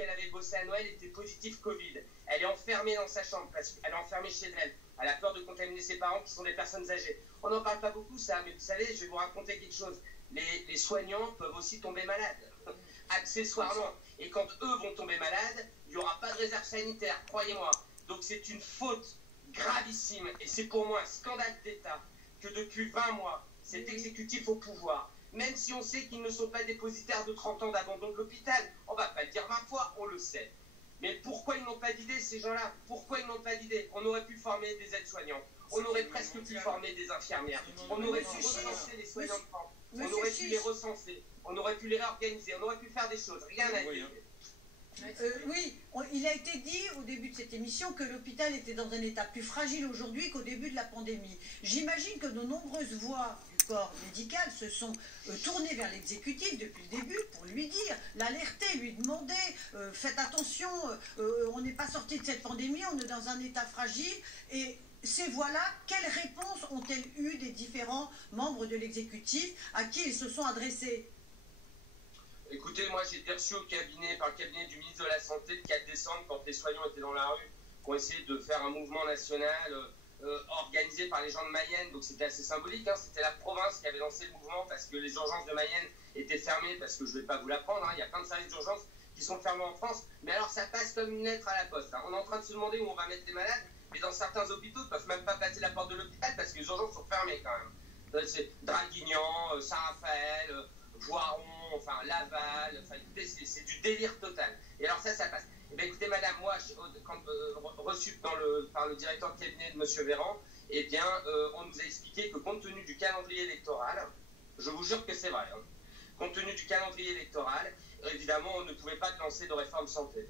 qui elle avait bossé à Noël était positive Covid. Elle est enfermée dans sa chambre, parce qu'elle est enfermée chez elle. Elle a peur de contaminer ses parents qui sont des personnes âgées. On n'en parle pas beaucoup ça, mais vous savez, je vais vous raconter quelque chose. Les soignants peuvent aussi tomber malades, accessoirement. Et quand eux vont tomber malades, il n'y aura pas de réserve sanitaire, croyez-moi. Donc c'est une faute gravissime, et c'est pour moi un scandale d'État que depuis 20 mois, cet exécutif au pouvoir, même si on sait qu'ils ne sont pas dépositaires de 30 ans d'abandon de l'hôpital, on ne va pas le dire 20 fois, on le sait. Mais pourquoi ils n'ont pas d'idée, ces gens-là? Pourquoi ils n'ont pas d'idée? On aurait pu former des aides-soignants, on aurait presque pu former des infirmières, on aurait pu recenser les soignants de France, on aurait pu les recenser, on aurait pu les réorganiser, on aurait pu faire des choses, rien n'a été fait. Oui, il a été dit au début de cette émission que l'hôpital était dans un état plus fragile aujourd'hui qu'au début de la pandémie. J'imagine que de nombreuses voix du corps médical se sont tournées vers l'exécutif depuis le début pour lui dire, l'alerter, lui demander, faites attention, on n'est pas sorti de cette pandémie, on est dans un état fragile. Et ces voix-là, quelles réponses ont-elles eues des différents membres de l'exécutif à qui ils se sont adressés? Écoutez, moi j'ai été reçu par le cabinet du ministre de la Santé le 4 décembre quand les soignants étaient dans la rue, qui ont essayé de faire un mouvement national organisé par les gens de Mayenne, donc c'était assez symbolique, hein. C'était la province qui avait lancé le mouvement parce que les urgences de Mayenne étaient fermées, parce que je ne vais pas vous l'apprendre, hein. Il y a plein de services d'urgence qui sont fermés en France, mais alors ça passe comme une lettre à la poste, hein. On est en train de se demander où on va mettre les malades, mais dans certains hôpitaux, ils ne peuvent même pas passer la porte de l'hôpital parce que les urgences sont fermées quand même. C'est Draguignan, Saint-Raphaël, Voiron, enfin Laval, enfin, écoutez, c'est du délire total. Et alors ça passe. Eh bien, écoutez, madame, moi, quand reçu par le directeur de cabinet de M. Véran, eh bien, on nous a expliqué que compte tenu du calendrier électoral, je vous jure que c'est vrai, hein, compte tenu du calendrier électoral, évidemment, on ne pouvait pas lancer de réforme santé.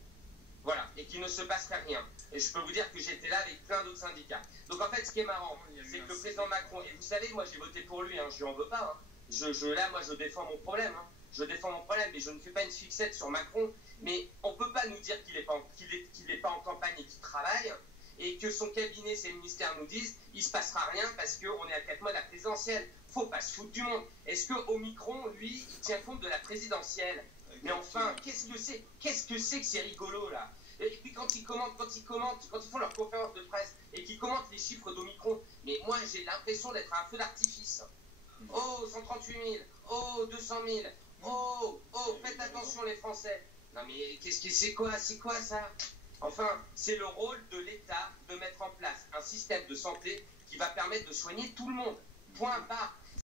Voilà, et qu'il ne se passerait rien. Et je peux vous dire que j'étais là avec plein d'autres syndicats. Donc en fait, ce qui est marrant, c'est que le président Macron, et vous savez, moi j'ai voté pour lui, hein, je lui en veux pas, hein. Là, moi, je défends mon problème. Hein. Je défends mon problème, mais je ne fais pas une fixette sur Macron. Mais on ne peut pas nous dire qu'il n'est pas en campagne et qu'il travaille, et que son cabinet, ses ministères nous disent il ne se passera rien parce qu'on est à 4 mois de la présidentielle. Il ne faut pas se foutre du monde. Est-ce que Omicron, lui, il tient compte de la présidentielle? Mais enfin, qu'est-ce que c'est que c'est rigolo, là? Et puis quand ils font leur conférence de presse et qu'ils commentent les chiffres d'Omicron, mais moi, j'ai l'impression d'être à un feu d'artifice. Oh, 138 000, oh, 200 000, oh, faites attention les Français. Non mais c'est quoi ça? Enfin, c'est le rôle de l'État de mettre en place un système de santé qui va permettre de soigner tout le monde. Point barre.